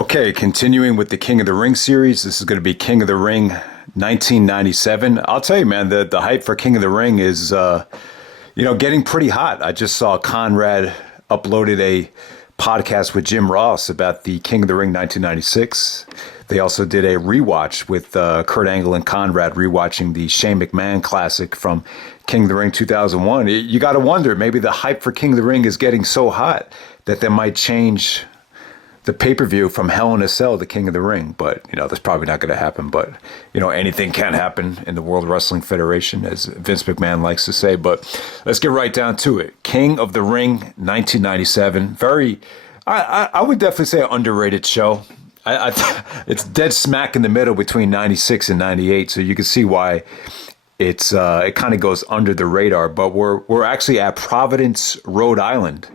Okay, continuing with the King of the Ring series. This is going to be King of the Ring 1997. I'll tell you, man, the hype for King of the Ring is, getting pretty hot. I just saw Conrad uploaded a podcast with Jim Ross about the King of the Ring 1996. They also did a rewatch with Kurt Angle and Conrad rewatching the Shane McMahon classic from King of the Ring 2001. You got to wonder, maybe the hype for King of the Ring is getting so hot that they might change the pay-per-view from Hell in a Cell to King of the Ring. But, that's probably not going to happen. But, anything can happen in the World Wrestling Federation, as Vince McMahon likes to say. But let's get right down to it. King of the Ring, 1997. Very, I would definitely say an underrated show. It's dead smack in the middle between 96 and 98. So you can see why it kind of goes under the radar. But we're actually at Providence, Rhode Island.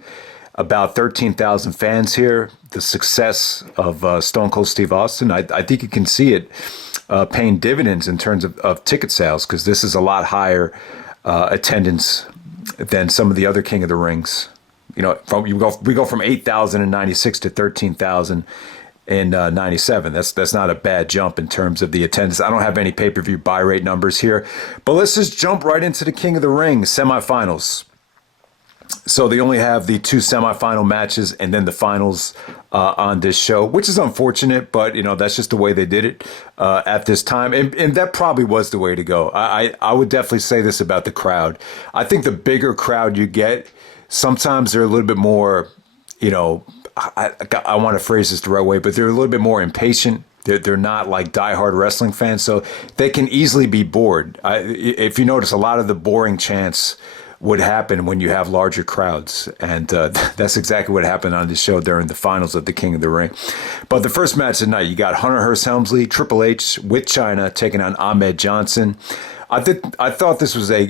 About 13,000 fans here. The success of Stone Cold Steve Austin, I think you can see it paying dividends in terms of ticket sales, because this is a lot higher attendance than some of the other King of the Rings. We go from 8,000 in 96 to 13,000 in 97. That's not a bad jump in terms of the attendance. I don't have any pay-per-view buy rate numbers here, but let's just jump right into the King of the Ring semifinals. So they only have the two semifinal matches and then the finals on this show, which is unfortunate, but that's just the way they did it at this time, and that probably was the way to go. I would definitely say this about the crowd. I think the bigger crowd you get, sometimes they're a little bit more, I want to phrase this the right way, but they're a little bit more impatient. They're not like diehard wrestling fans, so they can easily be bored. If you notice, a lot of the boring chants would happen when you have larger crowds. And that's exactly what happened on this show during the finals of the King of the Ring. But the first match tonight, you got Hunter Hearst Helmsley, Triple H with Chyna taking on Ahmed Johnson. I thought this was a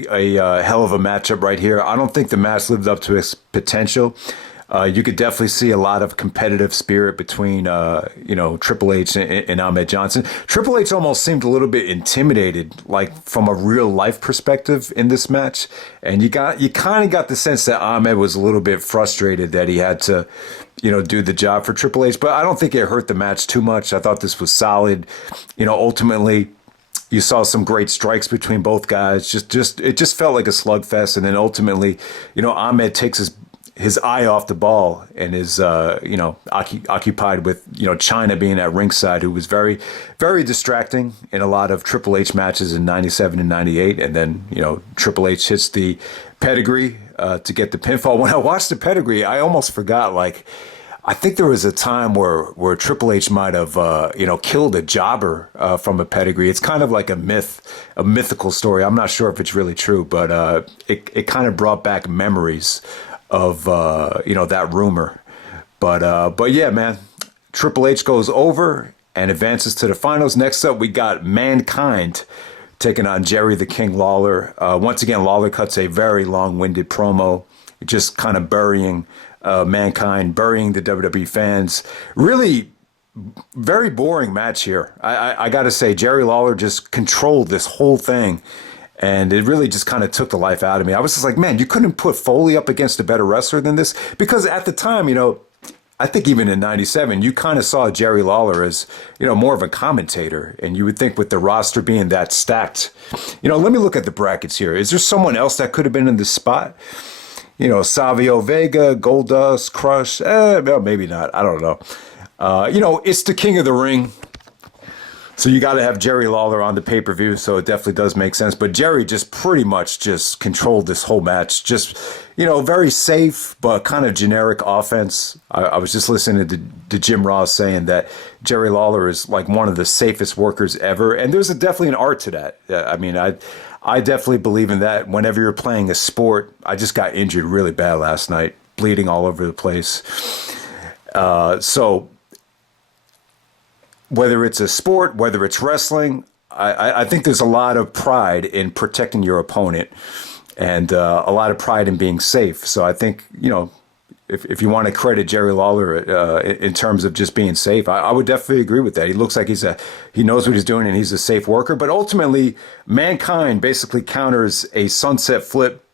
hell of a matchup right here. I don't think the match lived up to its potential. You could definitely see a lot of competitive spirit between, Triple H and Ahmed Johnson. Triple H almost seemed a little bit intimidated, like from a real life perspective in this match. And you kind of got the sense that Ahmed was a little bit frustrated that he had to, do the job for Triple H. But I don't think it hurt the match too much. I thought this was solid. Ultimately, you saw some great strikes between both guys. It just felt like a slugfest. And then ultimately, Ahmed takes his eye off the ball and is, occupied with, Chyna being at ringside, who was very, very distracting in a lot of Triple H matches in 97 and 98. And then, Triple H hits the pedigree to get the pinfall. When I watched the pedigree, I almost forgot, I think there was a time where Triple H might have, killed a jobber from a pedigree. It's kind of like a mythical story. I'm not sure if it's really true, but it kind of brought back memories of that rumor. But yeah, man, Triple H goes over and advances to the finals. Next up, we got Mankind taking on Jerry the King Lawler. Once again, Lawler cuts a very long-winded promo, just kind of burying Mankind, burying the WWE fans. Really very boring match here. I got to say, Jerry Lawler just controlled this whole thing. And it really just kind of took the life out of me. I was just like, man, you couldn't put Foley up against a better wrestler than this? Because at the time, I think even in 97, you kind of saw Jerry Lawler as, more of a commentator. And you would think with the roster being that stacked, let me look at the brackets here. Is there someone else that could have been in this spot? Savio Vega, Goldust, Crush, well, maybe not. I don't know. It's the King of the Ring. So you got to have Jerry Lawler on the pay-per-view, so it definitely does make sense. But Jerry just pretty much just controlled this whole match. Just, very safe, but kind of generic offense. I was just listening to Jim Ross saying that Jerry Lawler is like one of the safest workers ever. And there's definitely an art to that. I definitely believe in that. Whenever you're playing a sport, I just got injured really bad last night, bleeding all over the place. So whether it's a sport, whether it's wrestling, I think there's a lot of pride in protecting your opponent and a lot of pride in being safe. So I think, if you want to credit Jerry Lawler in terms of just being safe, I would definitely agree with that. He looks like he knows what he's doing and he's a safe worker. But ultimately, Mankind basically counters a sunset flip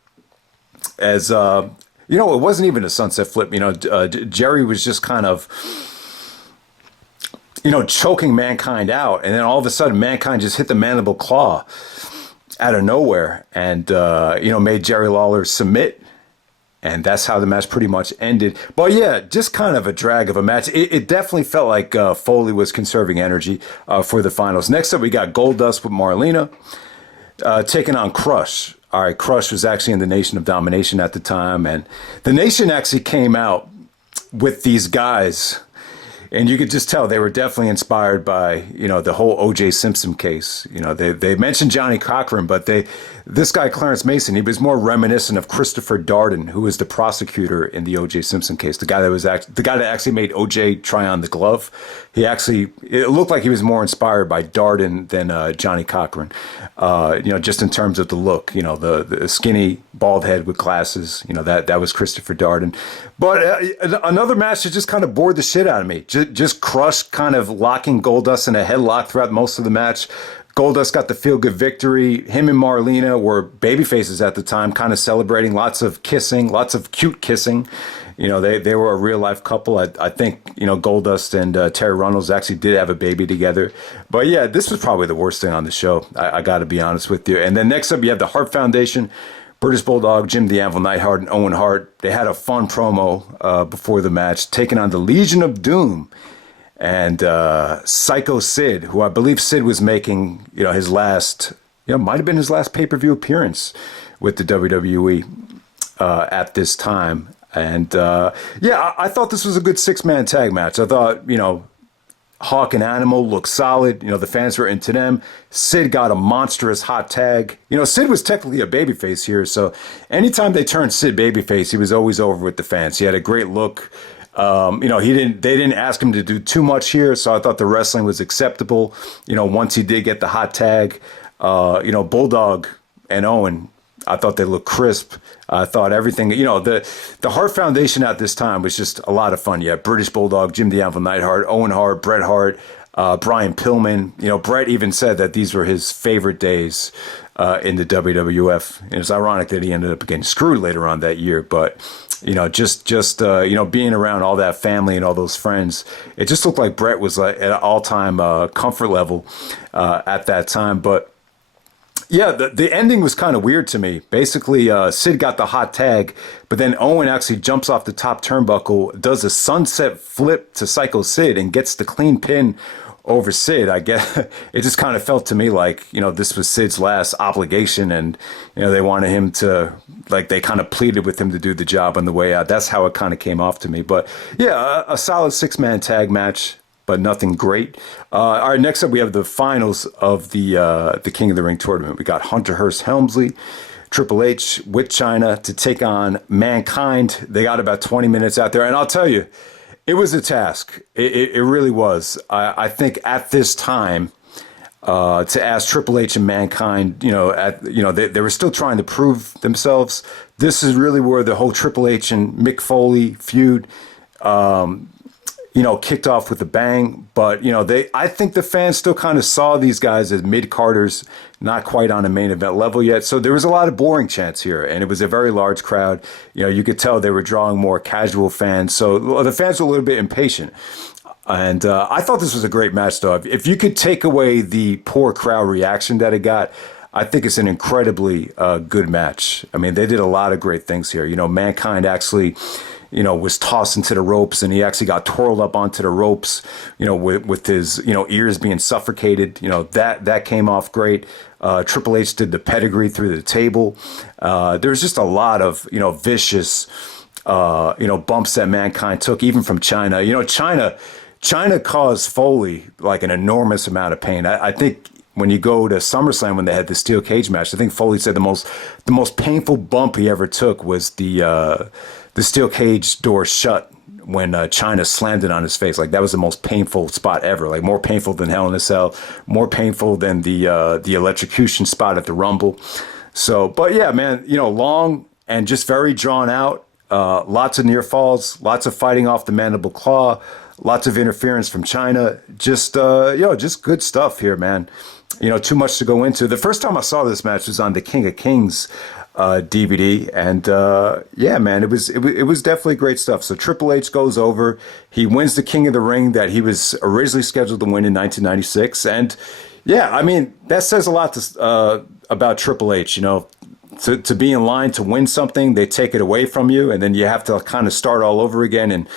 as, it wasn't even a sunset flip. Jerry was just kind of choking Mankind out. And then all of a sudden, Mankind just hit the mandible claw out of nowhere and, made Jerry Lawler submit. And that's how the match pretty much ended. But yeah, just kind of a drag of a match. It definitely felt like Foley was conserving energy for the finals. Next up, we got Goldust with Marlena taking on Crush. All right, Crush was actually in the Nation of Domination at the time. And the Nation actually came out with these guys. And you could just tell they were definitely inspired by, the whole O.J. Simpson case. They mentioned Johnny Cochran, but this guy, Clarence Mason, he was more reminiscent of Christopher Darden, who was the prosecutor in the O.J. Simpson case, the guy that actually made O.J. try on the glove. It looked like he was more inspired by Darden than Johnny Cochran, just in terms of the look, the skinny, bald head with glasses, that was Christopher Darden. But another match that just kind of bored the shit out of me. Just Crush kind of locking Goldust in a headlock throughout most of the match. Goldust got the feel-good victory. Him and Marlena were babyfaces at the time, kind of celebrating, lots of kissing, lots of cute kissing. They were a real-life couple. I think, Goldust and Terry Runnels actually did have a baby together. But yeah, this was probably the worst thing on the show. I got to be honest with you. And then next up, you have the Hart Foundation. British Bulldog, Jim the Anvil Neidhart, and Owen Hart. They had a fun promo before the match, taking on the Legion of Doom and Sycho Sid, who I believe Sid was making, his last, might have been his last pay-per-view appearance with the WWE at this time. And I thought this was a good six-man tag match. I thought, Hawk and Animal looked solid. The fans were into them. Sid got a monstrous hot tag. Sid was technically a babyface here, so anytime they turned Sid babyface, he was always over with the fans. He had a great look. They didn't ask him to do too much here, so I thought the wrestling was acceptable. Once he did get the hot tag, Bulldog and Owen, I thought they looked crisp. I thought everything, the Hart Foundation at this time was just a lot of fun. Yeah, British Bulldog, Jim the Anvil Neidhart, Owen Hart, Bret Hart, Brian Pillman. Bret even said that these were his favorite days in the WWF. And it's ironic that he ended up getting screwed later on that year. But, just being around all that family and all those friends, it just looked like Bret was at an all-time comfort level at that time. But yeah, the ending was kind of weird to me. Basically, Sid got the hot tag, but then Owen actually jumps off the top turnbuckle, does a sunset flip to Psycho Sid, and gets the clean pin over Sid. I guess it just kind of felt to me like, this was Sid's last obligation, and, they wanted him to, they kind of pleaded with him to do the job on the way out. That's how it kind of came off to me. But yeah, a solid six-man tag match, but nothing great. All right, next up we have the finals of the King of the Ring tournament. We got Hunter Hearst Helmsley, Triple H with China to take on Mankind. They got about 20 minutes out there, and I'll tell you, it was a task. It really was. I think at this time, to ask Triple H and Mankind, they were still trying to prove themselves. This is really where the whole Triple H and Mick Foley feud kicked off with a bang, but I think the fans still kind of saw these guys as mid-carders, not quite on a main event level yet. So there was a lot of boring chants here, and it was a very large crowd. You could tell they were drawing more casual fans. So the fans were a little bit impatient. And I thought this was a great match, though. If you could take away the poor crowd reaction that it got, I think it's an incredibly good match. I mean, they did a lot of great things here. Mankind actually was tossed into the ropes, and he actually got twirled up onto the ropes, with his, ears being suffocated. That came off great. Triple H did the pedigree through the table. There's just a lot of, vicious, bumps that Mankind took, even from China. China caused Foley like an enormous amount of pain. I think when you go to SummerSlam when they had the steel cage match, I think Foley said the most painful bump he ever took was the steel cage door shut when China slammed it on his face. Like, that was the most painful spot ever. Like, more painful than Hell in a Cell, more painful than the electrocution spot at the Rumble. So, but yeah, man, long and just very drawn out. Lots of near falls, lots of fighting off the mandible claw, lots of interference from China. Just good stuff here, man. Too much to go into. The first time I saw this match was on the King of Kings DVD, and yeah, man, it was definitely great stuff. So Triple H goes over, he wins the King of the Ring that he was originally scheduled to win in 1996, and yeah, I mean that says a lot about Triple H. You know, to be in line to win something, they take it away from you, and then you have to kind of start all over again, and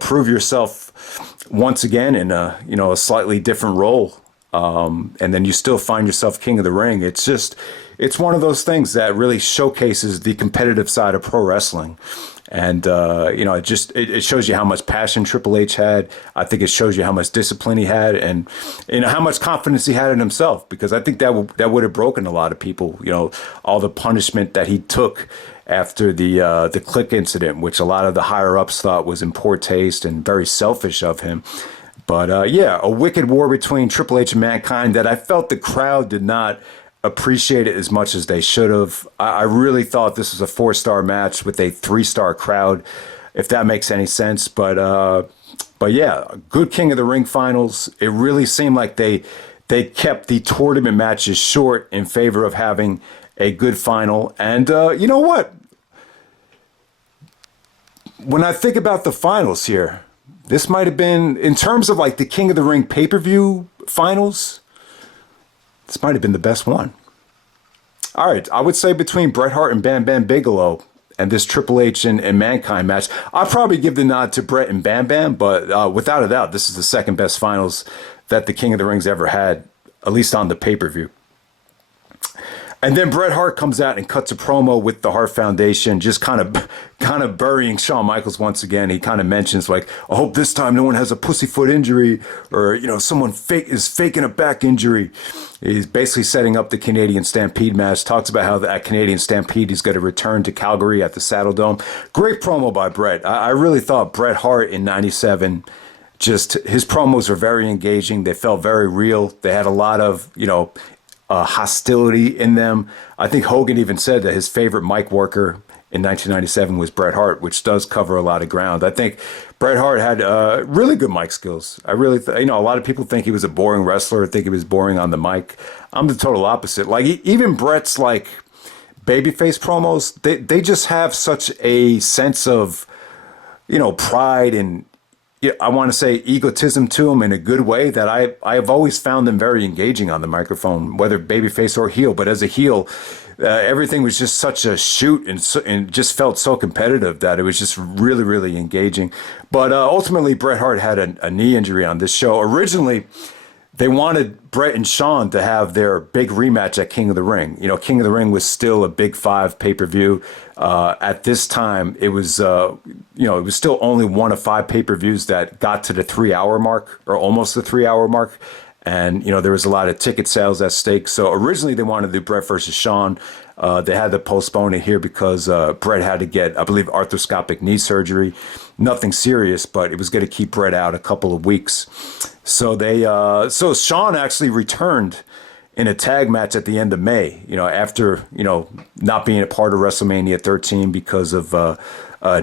prove yourself once again in a slightly different role. And then you still find yourself King of the Ring. It's one of those things that really showcases the competitive side of pro wrestling. And, it shows you how much passion Triple H had. I think it shows you how much discipline he had and, how much confidence he had in himself, because I think that would have broken a lot of people, all the punishment that he took after the Click incident, which a lot of the higher ups thought was in poor taste and very selfish of him. But yeah, a wicked war between Triple H and Mankind that I felt the crowd did not appreciate it as much as they should have. I really thought this was a 4-star match with a 3-star crowd, if that makes any sense. But yeah, good King of the Ring finals. It really seemed like they kept the tournament matches short in favor of having a good final. And you know what? When I think about the finals here, this might have been, in terms of like the King of the Ring pay-per-view finals, this might have been the best one. All right, I would say between Bret Hart and Bam Bam Bigelow and this Triple H and Mankind match, I'd probably give the nod to Bret and Bam Bam, but without a doubt, this is the second best finals that the King of the Ring's ever had, at least on the pay-per-view. And then Bret Hart comes out and cuts a promo with the Hart Foundation, just kind of burying Shawn Michaels once again. He kind of mentions like, I hope this time no one has a pussyfoot injury, or someone is faking a back injury. He's basically setting up the Canadian Stampede match. Talks about how at Canadian Stampede he's going to return to Calgary at the Saddle Dome. Great promo by Bret. I really thought Bret Hart in '97. Just his promos were very engaging. They felt very real. They had a lot of hostility in them. I think Hogan even said that his favorite mic worker in 1997 was Bret Hart, which does cover a lot of ground. I think Bret Hart had really good mic skills. I really, a lot of people think he was a boring wrestler, think he was boring on the mic. I'm the total opposite. Like even Bret's like babyface promos, they just have such a sense of, pride and, I want to say egotism to him in a good way that I have always found them very engaging on the microphone, whether babyface or heel. But as a heel, everything was just such a shoot and just felt so competitive that it was just really, really engaging. But ultimately, Bret Hart had a knee injury on this show. Originally, they wanted Bret and Shawn to have their big rematch at King of the Ring. King of the Ring was still a Big 5 pay-per-view. At this time, it was still only one of 5 pay-per-views that got to the 3-hour mark, or almost the 3-hour mark. And, there was a lot of ticket sales at stake. So originally they wanted to do Bret versus Shawn. They had to postpone it here because Bret had to get, I believe, arthroscopic knee surgery. Nothing serious, but it was going to keep Bret out a couple of weeks. So so Shawn actually returned in a tag match at the end of May, after, not being a part of WrestleMania 13 because of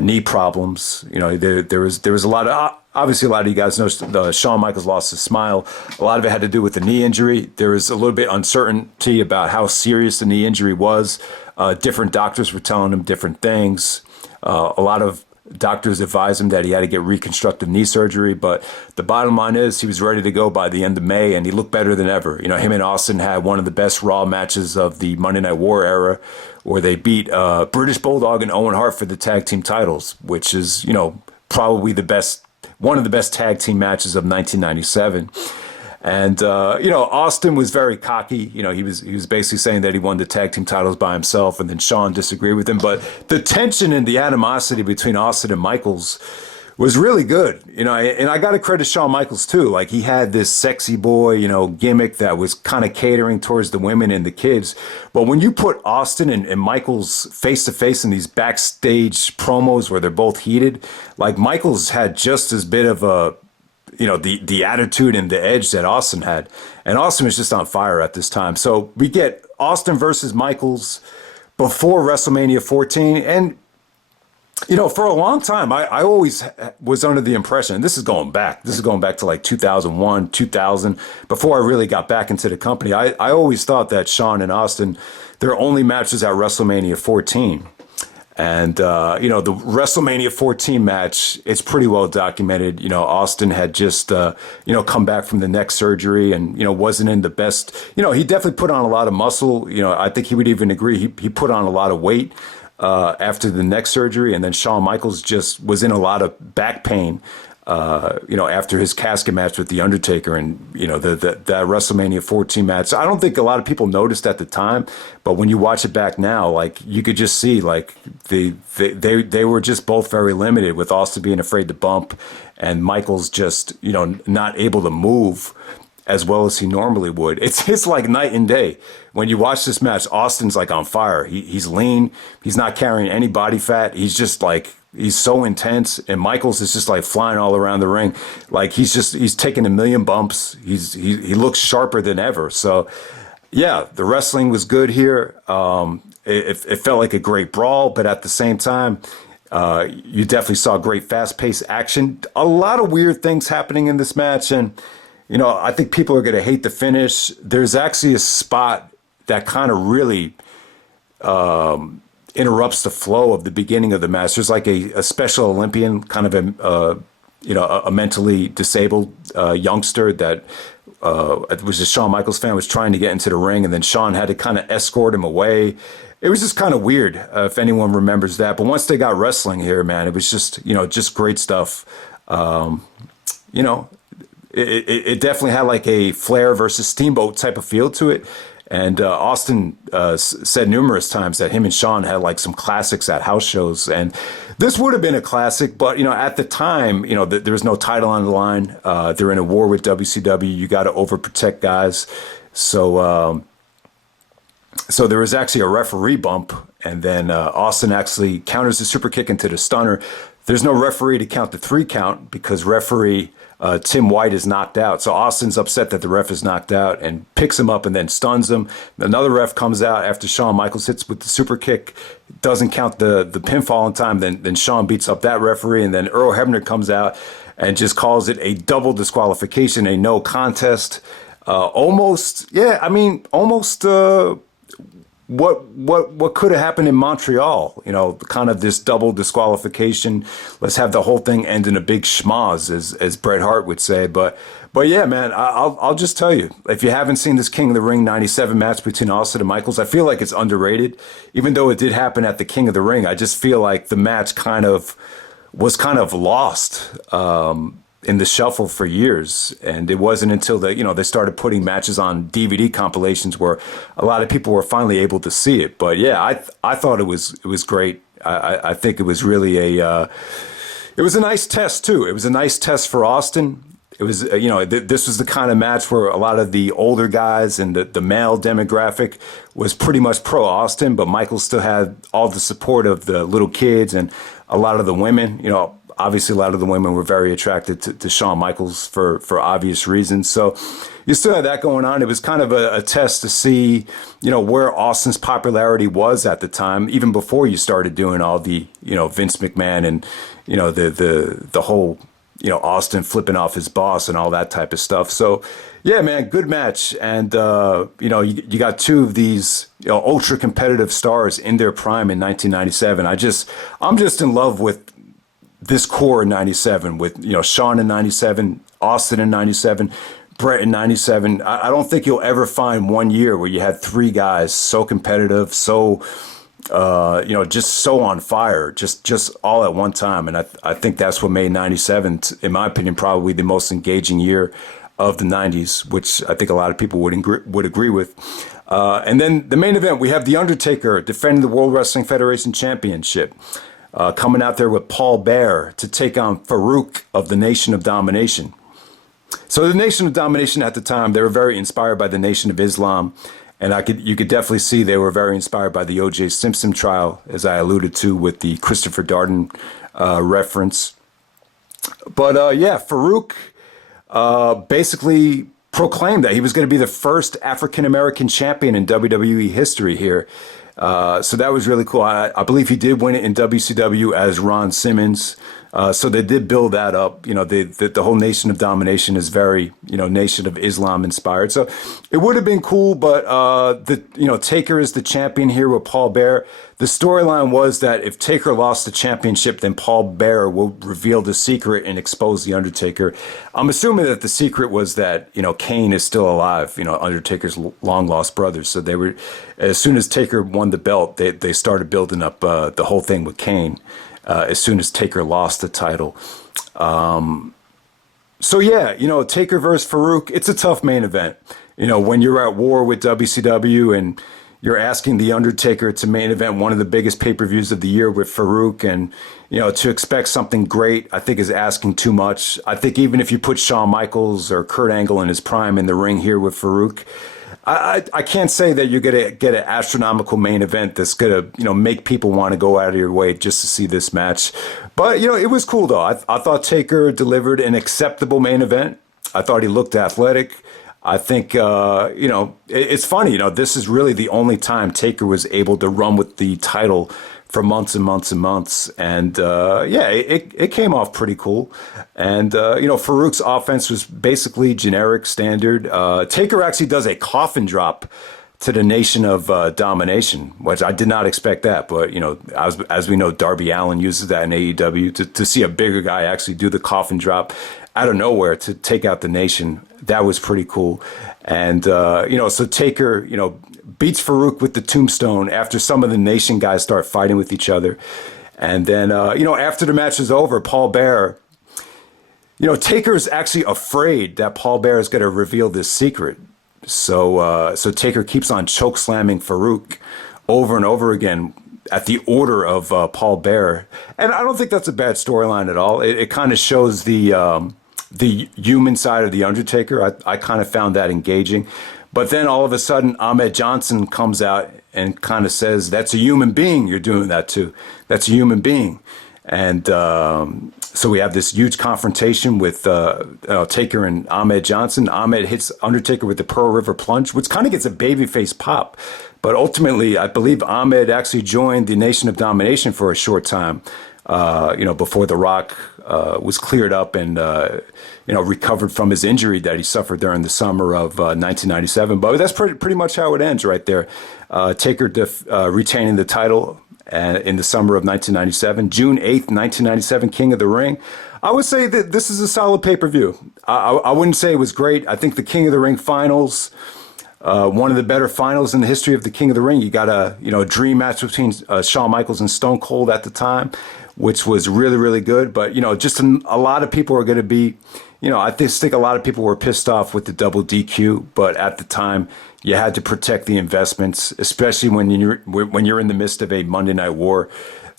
knee problems. There was a lot of, obviously a lot of you guys know Shawn Michaels lost his smile. A lot of it had to do with the knee injury. There was a little bit uncertainty about how serious the knee injury was. Different doctors were telling him different things. A lot of doctors advised him that he had to get reconstructive knee surgery, but the bottom line is he was ready to go by the end of May, and he looked better than ever. Him and Austin had one of the best Raw matches of the Monday Night War era, where they beat British Bulldog and Owen Hart for the tag team titles, which is, probably one of the best tag team matches of 1997. And, Austin was very cocky. He was basically saying that he won the tag team titles by himself, and then Shawn disagreed with him. But the tension and the animosity between Austin and Michaels was really good. And I got to credit Shawn Michaels too. Like, he had this sexy boy, gimmick that was kind of catering towards the women and the kids. But when you put Austin and Michaels face to face in these backstage promos where they're both heated, like, Michaels had just as bit of a, the attitude and the edge that Austin had. And Austin was just on fire at this time. So we get Austin versus Michaels before WrestleMania 14. And For a long time, I always was under the impression, and this is going back to like 2001, 2000, before I really got back into the company. I always thought that Shawn and Austin, their only matches at WrestleMania 14. And, the WrestleMania 14 match, it's pretty well documented. Austin had just, come back from the neck surgery and, wasn't in the best. He definitely put on a lot of muscle. I think he would even agree. He put on a lot of weight after the neck surgery. And then Shawn Michaels just was in a lot of back pain, after his casket match with The Undertaker and, that WrestleMania 14 match. I don't think a lot of people noticed at the time, but when you watch it back now, like you could just see like they were just both very limited, with Austin being afraid to bump and Michaels just, not able to move as well as he normally would. It's like night and day. When you watch this match, Austin's like on fire. He's lean. He's not carrying any body fat. He's just like, he's so intense. And Michaels is just like flying all around the ring. Like he's taking a million bumps. He looks sharper than ever. So yeah, the wrestling was good here. It felt like a great brawl, but at the same time, you definitely saw great fast paced action. A lot of weird things happening in this match. And, I think people are going to hate the finish. There's actually a spot that kind of really interrupts the flow of the beginning of the match. There's like a Special Olympian, kind of a mentally disabled youngster that was a Shawn Michaels fan, was trying to get into the ring, and then Shawn had to kind of escort him away. It was just kind of weird, if anyone remembers that. But once they got wrestling here, man, it was just, just great stuff. It definitely had like a Flair versus Steamboat type of feel to it. And Austin said numerous times that him and Shawn had like some classics at house shows. And this would have been a classic, but, at the time, there was no title on the line. They're in a war with WCW. You got to overprotect guys. So there was actually a referee bump. And then Austin actually counters the super kick into the stunner. There's no referee to count the 3 count because referee Tim White is knocked out. So Austin's upset that the ref is knocked out and picks him up and then stuns him. Another ref comes out after Shawn Michaels hits with the super kick, doesn't count the pinfall in time. Then Shawn beats up that referee, and then Earl Hebner comes out and just calls it a double disqualification, a no contest. Almost. What could have happened in Montreal, kind of this double disqualification. Let's have the whole thing end in a big schmoz, as Bret Hart would say. But yeah, man, I'll just tell you, if you haven't seen this King of the Ring 97 match between Austin and Michaels, I feel like it's underrated. Even though it did happen at the King of the Ring, I just feel like the match was kind of lost in the shuffle for years. And it wasn't until they started putting matches on DVD compilations where a lot of people were finally able to see it. But yeah, I thought it was great. I think it was really it was a nice test too. It was a nice test for Austin. It was, this was the kind of match where a lot of the older guys and the male demographic was pretty much pro Austin, but Michael still had all the support of the little kids and a lot of the women. Obviously, a lot of the women were very attracted to Shawn Michaels for obvious reasons. So you still had that going on. It was kind of a test to see, where Austin's popularity was at the time, even before you started doing all the, Vince McMahon and, the whole, Austin flipping off his boss and all that type of stuff. So, yeah, man, good match. And, you got 2 of these, ultra competitive stars in their prime in 1997. I'm just in love with this core in 97 with, Shawn in 97, Austin in 97, Bret in 97. I don't think you'll ever find one year where you had 3 guys so competitive, so, just so on fire, just all at one time. And I think that's what made 97, in my opinion, probably the most engaging year of the 90s, which I think a lot of people would agree with. And then the main event, we have The Undertaker defending the World Wrestling Federation Championship. Coming out there with Paul Bearer to take on Farooq of the Nation of Domination. So the Nation of Domination at the time, they were very inspired by the Nation of Islam. And you could definitely see they were very inspired by the O.J. Simpson trial, as I alluded to with the Christopher Darden reference. But Farooq basically proclaimed that he was going to be the first African-American champion in WWE history here. So that was really cool. I believe he did win it in WCW as Ron Simmons. So they did build that up. You know, the whole Nation of Domination is very, you know, Nation of Islam inspired. So it would have been cool, but Taker is the champion here with Paul Bearer. The storyline was that if Taker lost the championship, then Paul Bearer will reveal the secret and expose the Undertaker. I'm assuming that the secret was that, you know, Kane is still alive, you know, Undertaker's long lost brother. So they were, as soon as Taker won the belt, they started building up the whole thing with Kane. As soon as Taker lost the title. So yeah, you know, Taker versus Farooq, it's a tough main event. You know, when you're at war with WCW and you're asking The Undertaker to main event one of the biggest pay-per-views of the year with Farooq, and, you know, to expect something great, I think is asking too much. I think even if you put Shawn Michaels or Kurt Angle in his prime in the ring here with Farooq, I can't say that you're going to get an astronomical main event that's going to, you know, make people want to go out of your way just to see this match. But, you know, it was cool, though. I thought Taker delivered an acceptable main event. I thought he looked athletic. I think, it's funny, you know, this is really the only time Taker was able to run with the title for months and months and months. And, it came off pretty cool. And, Farouk's offense was basically generic, standard. Taker actually does a coffin drop to the Nation of Domination, which I did not expect that. But, you know, as we know, Darby Allin uses that in AEW. To see a bigger guy actually do the coffin drop out of nowhere to take out the Nation, that was pretty cool. And, so Taker, you know, beats Farooq with the tombstone after some of the Nation guys start fighting with each other. And then, after the match is over, Paul Bearer, you know, Taker is actually afraid that Paul Bearer is going to reveal this secret. So Taker keeps on choke slamming Farooq over and over again at the order of Paul Bearer. And I don't think that's a bad storyline at all. It kind of shows the human side of the Undertaker. I kind of found that engaging. But then all of a sudden, Ahmed Johnson comes out and kind of says, "That's a human being you're doing that to. That's a human being." And so we have this huge confrontation with Taker and Ahmed Johnson. Ahmed hits Undertaker with the Pearl River Plunge, which kind of gets a babyface pop. But ultimately, I believe Ahmed actually joined the Nation of Domination for a short time, before The Rock was cleared up and, recovered from his injury that he suffered during the summer of 1997. But that's pretty much how it ends right there. Taker retaining the title in the summer of 1997, June 8th, 1997, King of the Ring. I would say that this is a solid pay-per-view. I wouldn't say it was great. I think the King of the Ring finals, one of the better finals in the history of the King of the Ring. You got a dream match between Shawn Michaels and Stone Cold at the time, which was really, really good. But, just a lot of people are going to be, I just think a lot of people were pissed off with the double DQ. But at the time, you had to protect the investments, especially when you're in the midst of a Monday Night War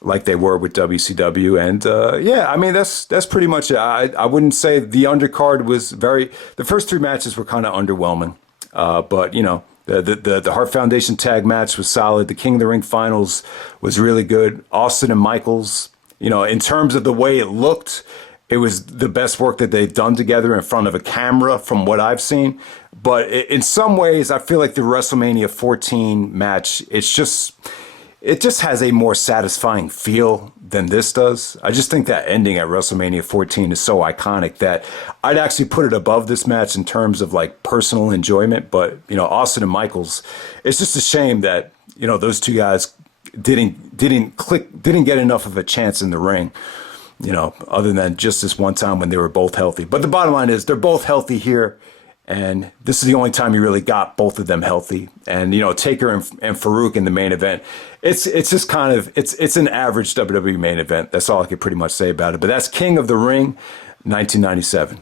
like they were with WCW. And that's pretty much it. I wouldn't say the undercard was the first three matches were kind of underwhelming. But the Hart Foundation tag match was solid. The King of the Ring finals was really good. Austin and Michaels, in terms of the way it looked, it was the best work that they've done together in front of a camera from what I've seen. But in some ways, I feel like the WrestleMania 14 match, it just has a more satisfying feel than this does. I just think that ending at WrestleMania 14 is so iconic that I'd actually put it above this match in terms of like personal enjoyment. But, Austin and Michaels, it's just a shame that, those two guys didn't get enough of a chance in the ring, other than just this one time when they were both healthy. But the bottom line is they're both healthy here. And this is the only time you really got both of them healthy. And, Taker and Farooq in the main event, it's just kind of, it's an average WWE main event. That's all I could pretty much say about it. But that's King of the Ring, 1997.